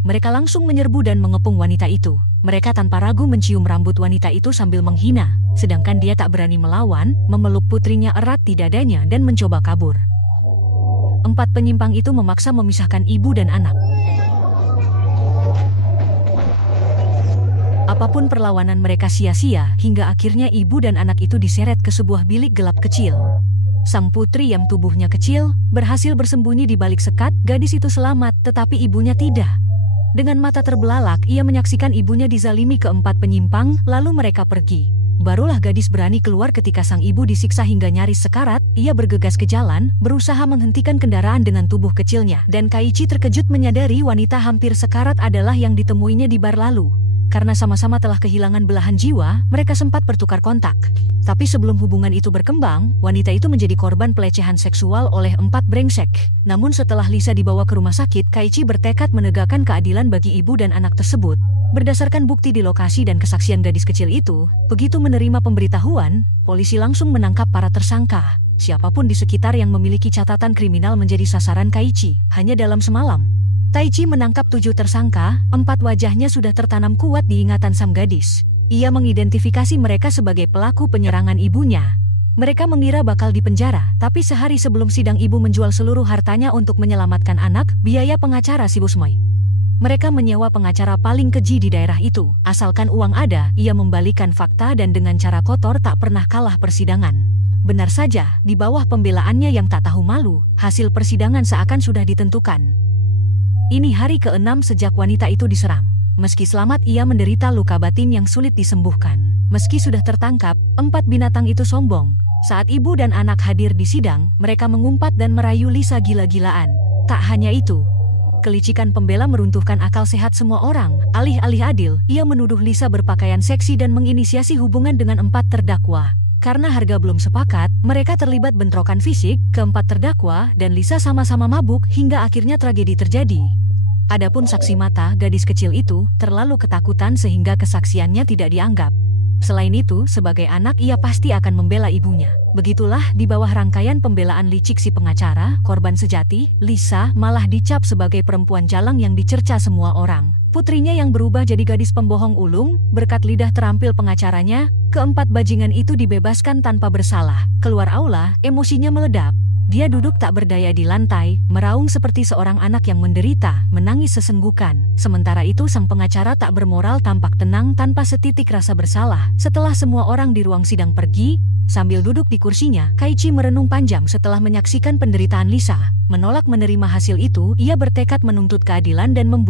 mereka langsung menyerbu dan mengepung wanita itu. Mereka tanpa ragu mencium rambut wanita itu sambil menghina, sedangkan dia tak berani melawan, memeluk putrinya erat di dadanya dan mencoba kabur. 4 penyimpang itu memaksa memisahkan ibu dan anak. Apapun perlawanan mereka sia-sia, hingga akhirnya ibu dan anak itu diseret ke sebuah bilik gelap kecil. Sang putri yang tubuhnya kecil, berhasil bersembunyi di balik sekat. Gadis itu selamat, tetapi ibunya tidak. Dengan mata terbelalak, ia menyaksikan ibunya dizalimi ke-4 penyimpang, lalu mereka pergi. Barulah gadis berani keluar ketika sang ibu disiksa hingga nyaris sekarat. Ia bergegas ke jalan, berusaha menghentikan kendaraan dengan tubuh kecilnya. Dan Kaichi terkejut menyadari wanita hampir sekarat adalah yang ditemuinya di bar lalu. Karena sama-sama telah kehilangan belahan jiwa, mereka sempat bertukar kontak. Tapi sebelum hubungan itu berkembang, wanita itu menjadi korban pelecehan seksual oleh 4 brengsek. Namun setelah Lisa dibawa ke rumah sakit, Kaichi bertekad menegakkan keadilan bagi ibu dan anak tersebut. Berdasarkan bukti di lokasi dan kesaksian gadis kecil itu, begitu menerima pemberitahuan, polisi langsung menangkap para tersangka. Siapapun di sekitar yang memiliki catatan kriminal menjadi sasaran Kaichi. Hanya dalam semalam, Taichi menangkap 7 tersangka. 4 wajahnya sudah tertanam kuat di ingatan sang gadis. Ia mengidentifikasi mereka sebagai pelaku penyerangan ibunya. Mereka mengira bakal dipenjara, tapi sehari sebelum sidang ibu menjual seluruh hartanya untuk menyelamatkan anak, biaya pengacara si Busmoy. Mereka menyewa pengacara paling keji di daerah itu. Asalkan uang ada, ia membalikan fakta dan dengan cara kotor tak pernah kalah persidangan. Benar saja, di bawah pembelaannya yang tak tahu malu, hasil persidangan seakan sudah ditentukan. Ini hari ke-6 sejak wanita itu diserang. Meski selamat, ia menderita luka batin yang sulit disembuhkan. Meski sudah tertangkap, 4 binatang itu sombong. Saat ibu dan anak hadir di sidang, mereka mengumpat dan merayu Lisa gila-gilaan. Tak hanya itu, kelicikan pembela meruntuhkan akal sehat semua orang. Alih-alih adil, ia menuduh Lisa berpakaian seksi dan menginisiasi hubungan dengan 4 terdakwa. Karena harga belum sepakat, mereka terlibat bentrokan fisik. Ke-4 terdakwa dan Lisa sama-sama mabuk hingga akhirnya tragedi terjadi. Adapun saksi mata, gadis kecil itu terlalu ketakutan sehingga kesaksiannya tidak dianggap. Selain itu, sebagai anak ia pasti akan membela ibunya. Begitulah, di bawah rangkaian pembelaan licik si pengacara, korban sejati, Lisa, malah dicap sebagai perempuan jalang yang dicerca semua orang. Putrinya yang berubah jadi gadis pembohong ulung, berkat lidah terampil pengacaranya, ke-4 bajingan itu dibebaskan tanpa bersalah. Keluar aula, emosinya meledak. Dia duduk tak berdaya di lantai, meraung seperti seorang anak yang menderita, menangis sesenggukan. Sementara itu sang pengacara tak bermoral tampak tenang tanpa setitik rasa bersalah. Setelah semua orang di ruang sidang pergi, sambil duduk di kursinya, Kaichi merenung panjang setelah menyaksikan penderitaan Lisa. Menolak menerima hasil itu, ia bertekad menuntut keadilan dan membuat